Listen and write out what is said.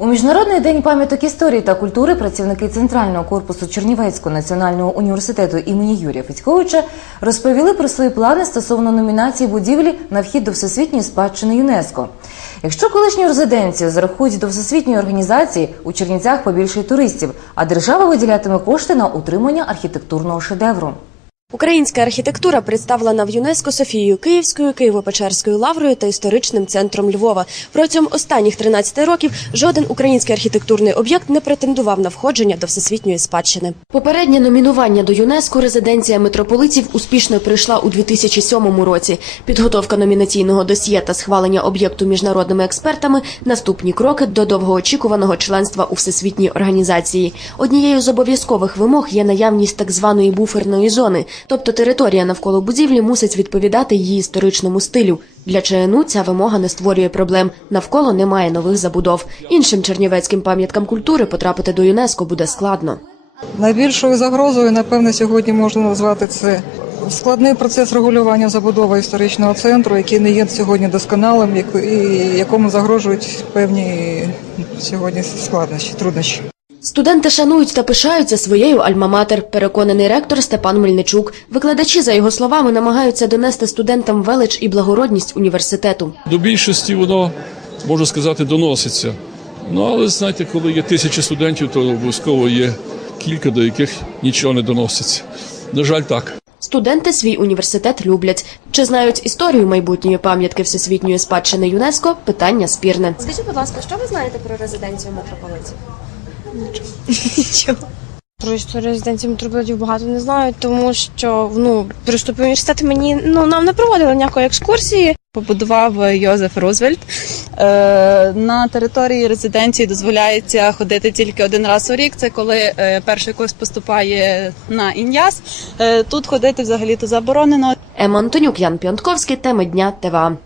У міжнародний день пам'яток історії та культури працівники центрального корпусу Чернівецького національного університету імені Юрія Федьковича розповіли про свої плани стосовно номінації будівлі на вхід до всесвітньої спадщини ЮНЕСКо. Якщо колишню резиденцію зарахують до всесвітньої організації, у Чернівцях побільшає туристів, а держава виділятиме кошти на утримання архітектурного шедевру. Українська архітектура представлена в ЮНЕСКО Софією Київською, Києво-Печерською лаврою та історичним центром Львова. Протягом останніх 13 років жоден український архітектурний об'єкт не претендував на входження до всесвітньої спадщини. Попереднє номінування до ЮНЕСКО резиденція митрополитів успішно пройшла у 2007 році. Підготовка номінаційного досьє та схвалення об'єкту міжнародними експертами наступні кроки до довгоочікуваного членства у всесвітній організації. Однією з обов'язкових вимог є наявність так званої буферної зони, тобто територія навколо будівлі мусить відповідати її історичному стилю. Для ЧНУ ця вимога не створює проблем. Навколо немає нових забудов. Іншим чернівецьким пам'яткам культури потрапити до ЮНЕСКО буде складно. Найбільшою загрозою, напевне, сьогодні можна назвати це складний процес регулювання забудови історичного центру, який не є сьогодні досконалим, і якому загрожують певні сьогодні складнощі, труднощі. Студенти шанують та пишаються своєю альма-матер, переконаний ректор Степан Мельничук. Викладачі, за його словами, намагаються донести студентам велич і благородність університету. До більшості воно, можу сказати, доноситься. Ну, але знаєте, коли є тисячі студентів, то обов'язково є кілька, до яких нічого не доноситься. На жаль, так. Студенти свій університет люблять. Чи знають історію майбутньої пам'ятки всесвітньої спадщини ЮНЕСКО? Питання спірне. Скажіть, будь ласка, що ви знаєте про резиденцію митрополитів? Про історію резиденції митрополитів багато не знаю, тому що ну при університет мені ну нам не проводили ніякої екскурсії. побудував Йозеф Рузвельт. Е, На території резиденції дозволяється ходити тільки один раз у рік. Це коли е, перший курс поступає на ін'яс. Е, Тут ходити взагалі то заборонено. Ема Антонюк, Ян Піонтковський, теми дня ТВА.